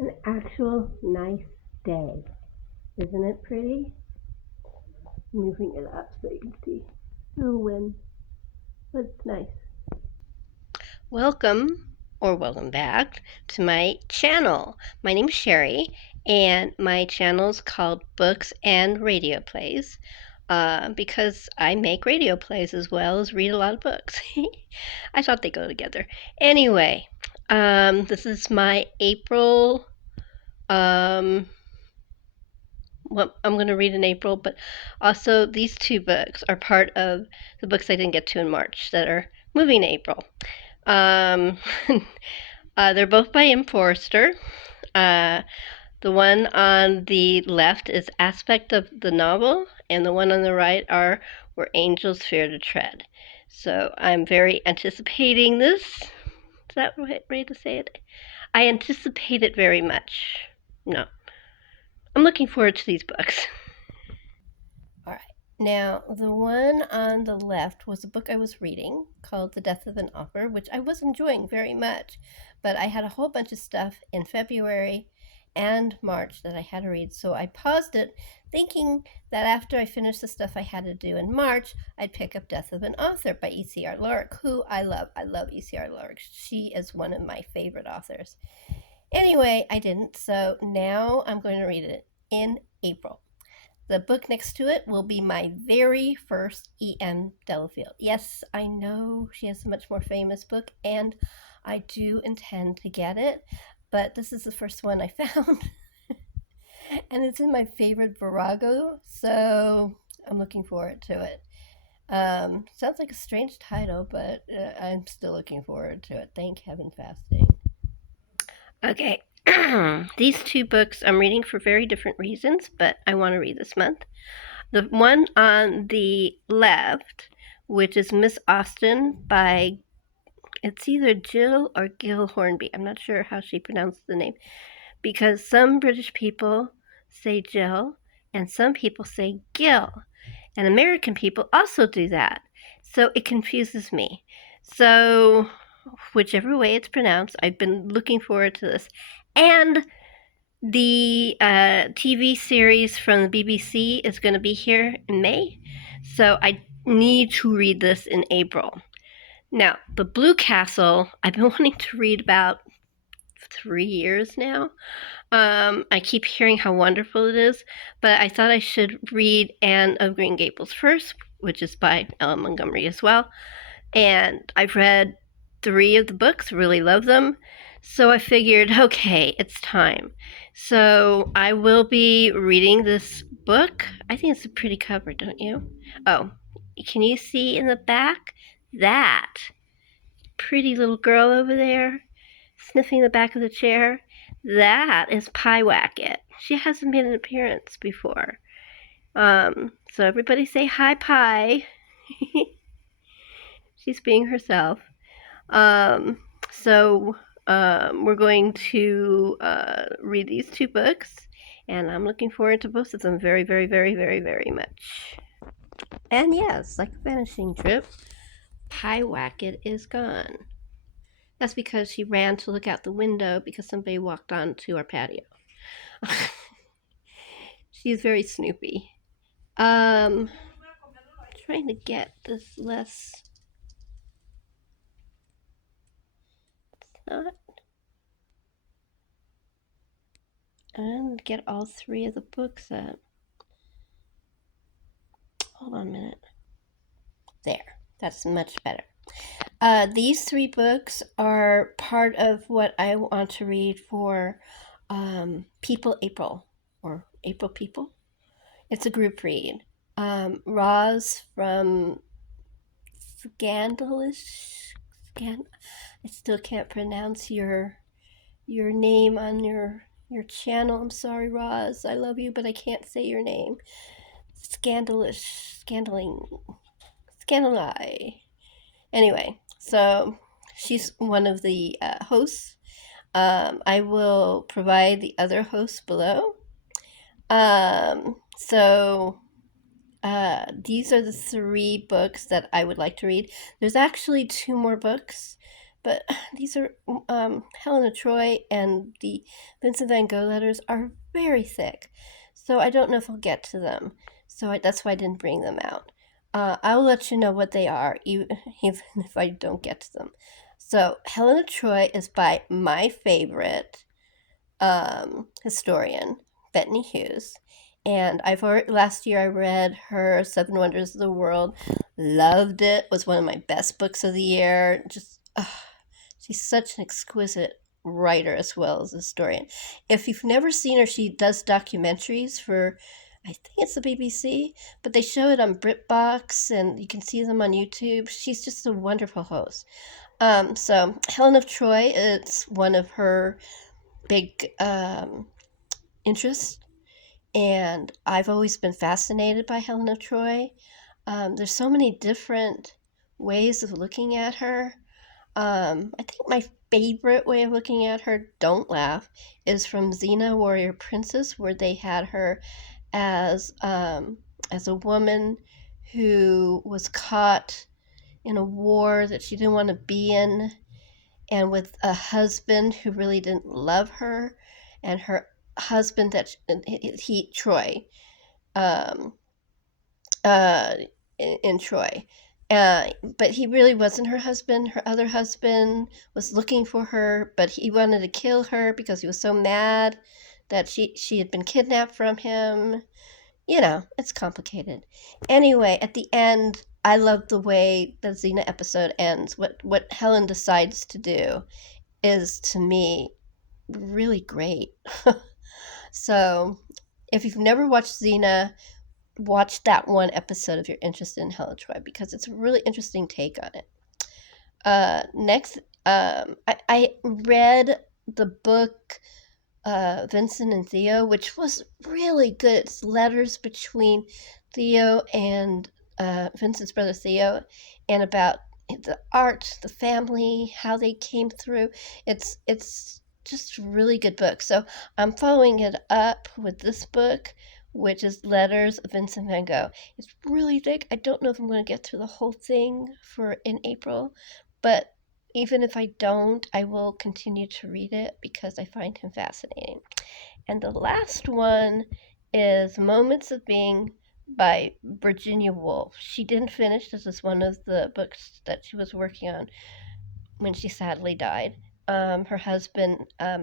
An actual nice day. Isn't it pretty? Moving it up so you can see a little wind, but it's nice. Welcome back to my channel. My name's Sherry, and my channel is called Books and Radio Plays because I make radio plays as well as read a lot of books. I thought they go together. Anyway, this is my April. What I'm going to read in April, but also these two books are part of the books I didn't get to in March that are moving to April. They're both by M. Forster. The one on the left is Aspect of the Novel, and the one on the right are Where Angels Fear to Tread. So I'm very anticipating this. Is that the right way to say it? I anticipate it very much. No. I'm looking forward to these books. All right. Now, the one on the left was a book I was reading called The Death of an Author, which I was enjoying very much, but I had a whole bunch of stuff in February and March that I had to read, so I paused it, thinking that after I finished the stuff I had to do in March, I'd pick up Death of an Author by E.C.R. Lorick, who I love. I love E.C.R. Lorick. She is one of my favorite authors. Anyway, I didn't, so now I'm going to read it in April. The book next to it will be my very first E.M. Delafield. Yes, I know she has a much more famous book, and I do intend to get it, but this is the first one I found. And it's in my favorite Virago, so I'm looking forward to it. Sounds like a strange title, but I'm still looking forward to it. Thank heaven fasting. Okay. These two books I'm reading for very different reasons, but I want to read this month. The one on the left, which is Miss Austen by, it's either Jill or Gil Hornby. I'm not sure how she pronounced the name, because some British people say Jill and some people say Gil, and American people also do that. So it confuses me. So whichever way it's pronounced, I've been looking forward to this. And the TV series from the BBC is going to be here in May, so I need to read this in April. Now, The Blue Castle, I've been wanting to read about 3 years now. I keep hearing how wonderful it is, but I thought I should read Anne of Green Gables first, which is by Ella Montgomery as well. And I've read 3 of the books, really love them. So I figured, okay, it's time. So I will be reading this book. I think it's a pretty cover, don't you? Oh, can you see in the back? That pretty little girl over there, sniffing the back of the chair, that is Pie Wacket. She hasn't made an appearance before. So everybody say hi, Pie. She's being herself. We're going to read these 2 books, and I'm looking forward to both of them very, very, very, very, very much. And yes, like a vanishing trip, Pie Wacket is gone. That's because she ran to look out the window because somebody walked onto our patio. She's very snoopy. Trying to get this less. It's not. And get all 3 of the books up. Hold on a minute. There, that's much better. These 3 books are part of what I want to read for People April, or April People. It's a group read. Roz from Scandalous. I still can't pronounce your name on your channel. I'm sorry, Roz. I love you, but I can't say your name. Scandali. Anyway, so she's one of the hosts. I will provide the other hosts below. These are the 3 books that I would like to read. There's actually 2 more books, But these are Helen of Troy and the Vincent van Gogh letters are very thick, so I don't know if I'll get to them. That's why I didn't bring them out. I'll let you know what they are, even if I don't get to them. So Helen of Troy is by my favorite historian, Bethany Hughes. And last year I read her Seven Wonders of the World. Loved it. Was one of my best books of the year. She's such an exquisite writer as well as a historian. If you've never seen her, she does documentaries for, I think it's the BBC, but they show it on BritBox and you can see them on YouTube. She's just a wonderful host. So Helen of Troy is one of her big interests, and I've always been fascinated by Helen of Troy. There's so many different ways of looking at her. I think my favorite way of looking at her, don't laugh, is from Xena Warrior Princess, where they had her as a woman who was caught in a war that she didn't want to be in, and with a husband who really didn't love her, and her husband that he Troy, um, uh, in Troy. But he really wasn't her husband. Her other husband was looking for her, but he wanted to kill her because he was so mad that she had been kidnapped from him. You know, it's complicated. Anyway, at the end, I love the way the Xena episode ends. What Helen decides to do is, to me, really great. So, if you've never watched Xena, watch that one episode if you're interested in Helen Troy because it's a really interesting take on it. Next, I read the book Vincent and Theo, which was really good. It's letters between Theo and Vincent's brother Theo, and about the art, the family, how they came through. It's just a really good book. So I'm following it up with this book, which is Letters of Vincent van Gogh. It's really thick. I don't know if I'm going to get through the whole thing for in April, but even if I don't, I will continue to read it because I find him fascinating. And the last one is Moments of Being by Virginia Woolf. She didn't finish. This is one of the books that she was working on when she sadly died. Her husband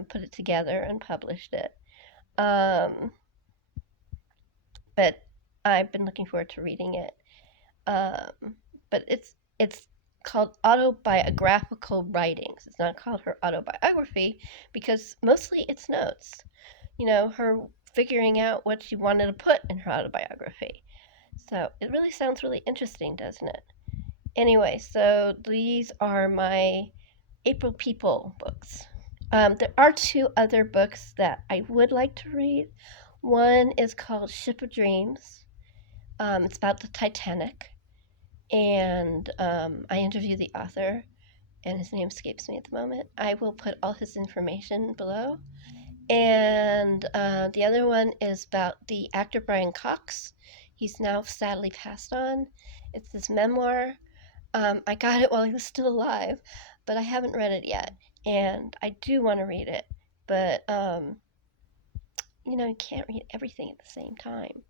put it together and published it. Um, but I've been looking forward to reading it. But it's called autobiographical writings. It's not called her autobiography because mostly it's notes. You know, her figuring out what she wanted to put in her autobiography. So it really sounds really interesting, doesn't it? Anyway, so these are my April People books. There are two other books that I would like to read. One is called Ship of Dreams. It's about the Titanic, and I interviewed the author, and his name escapes me at the moment. I will put all his information below. And the other one is about the actor Brian Cox. He's now sadly passed on. It's his memoir. I got it while he was still alive, but I haven't read it yet, and I do want to read it. But you can't read everything at the same time.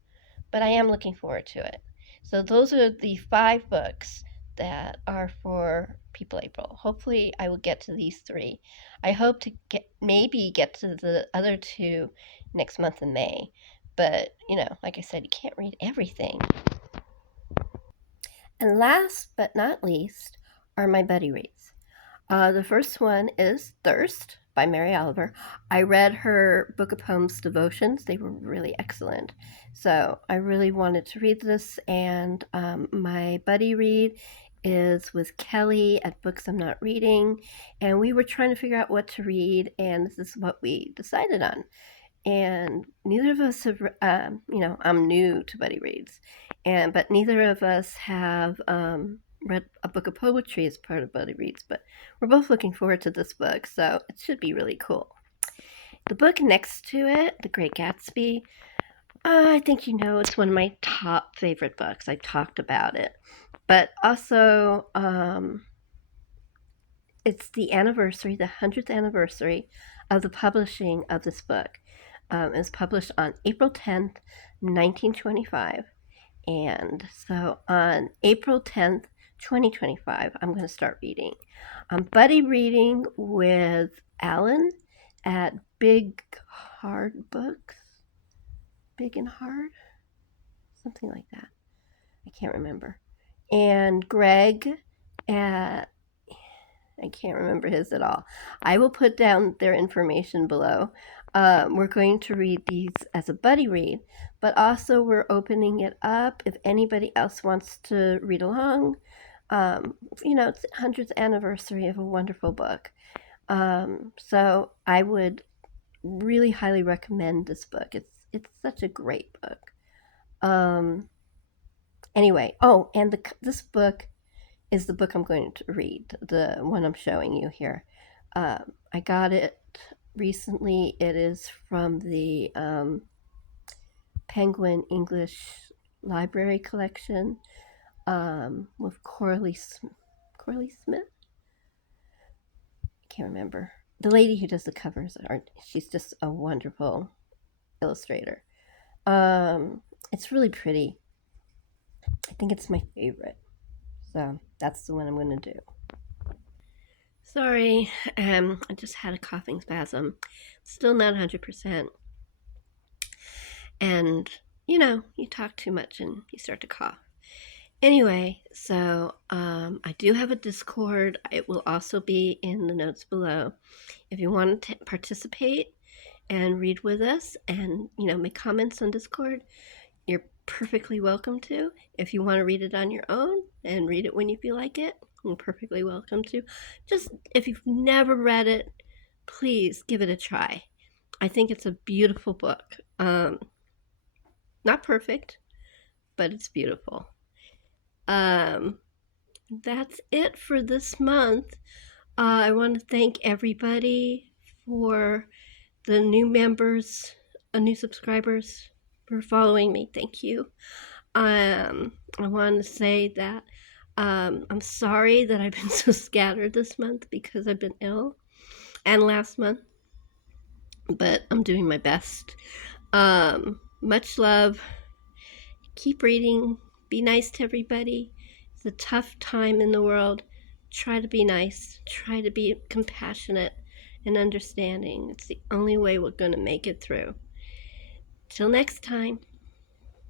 But I am looking forward to it. So those are the 5 books that are for People April. Hopefully I will get to these 3. I hope to maybe get to the other 2 next month in May. But, like I said, you can't read everything. And last but not least are my buddy reads. The first one is Thirst by Mary Oliver. I read her book of poems, Devotions. They were really excellent. So I really wanted to read this, and my buddy read is with Kelly at Books I'm Not Reading, and we were trying to figure out what to read, and this is what we decided on. And neither of us have, I'm new to buddy reads, but neither of us have read a book of poetry as part of buddy reads, but we're both looking forward to this book, so it should be really cool. The book next to it, The Great Gatsby, I think it's one of my top favorite books. I talked about it, but also it's the anniversary, the 100th anniversary of the publishing of this book. It was published on April 10th, 1925. And so on April 10th, 2025, I'm going to start reading. I'm buddy reading with Alan at Big Hard Books. Big and Hard? Something like that. I can't remember. And Greg at, I can't remember his at all. I will put down their information below. We're going to read these as a buddy read, but also we're opening it up if anybody else wants to read along. It's the 100th anniversary of a wonderful book. So I would really highly recommend this book. It's such a great book. Anyway, and this book is the book I'm going to read, the one I'm showing you here. I got it recently. It is from the Penguin English Library Collection with Corley Smith. I can't remember. The lady who does the covers, she's just a wonderful illustrator. It's really pretty. I think it's my favorite. So that's the one I'm going to do. Sorry, I just had a coughing spasm. Still not 100%. And, you talk too much and you start to cough. Anyway, so I do have a Discord. It will also be in the notes below. If you want to participate and read with us and, make comments on Discord, you're perfectly welcome to. If you want to read it on your own and read it when you feel like it, you're perfectly welcome to. Just if you've never read it, please give it a try. I think it's a beautiful book. Not perfect, but it's beautiful. That's it for this month. I want to thank everybody for the new members, new subscribers for following me. Thank you. I want to say that I'm sorry that I've been so scattered this month because I've been ill, and last month, but I'm doing my best. Much love. Keep reading. Be nice to everybody. It's a tough time in the world. Try to be nice. Try to be compassionate and understanding. It's the only way we're going to make it through. Till next time.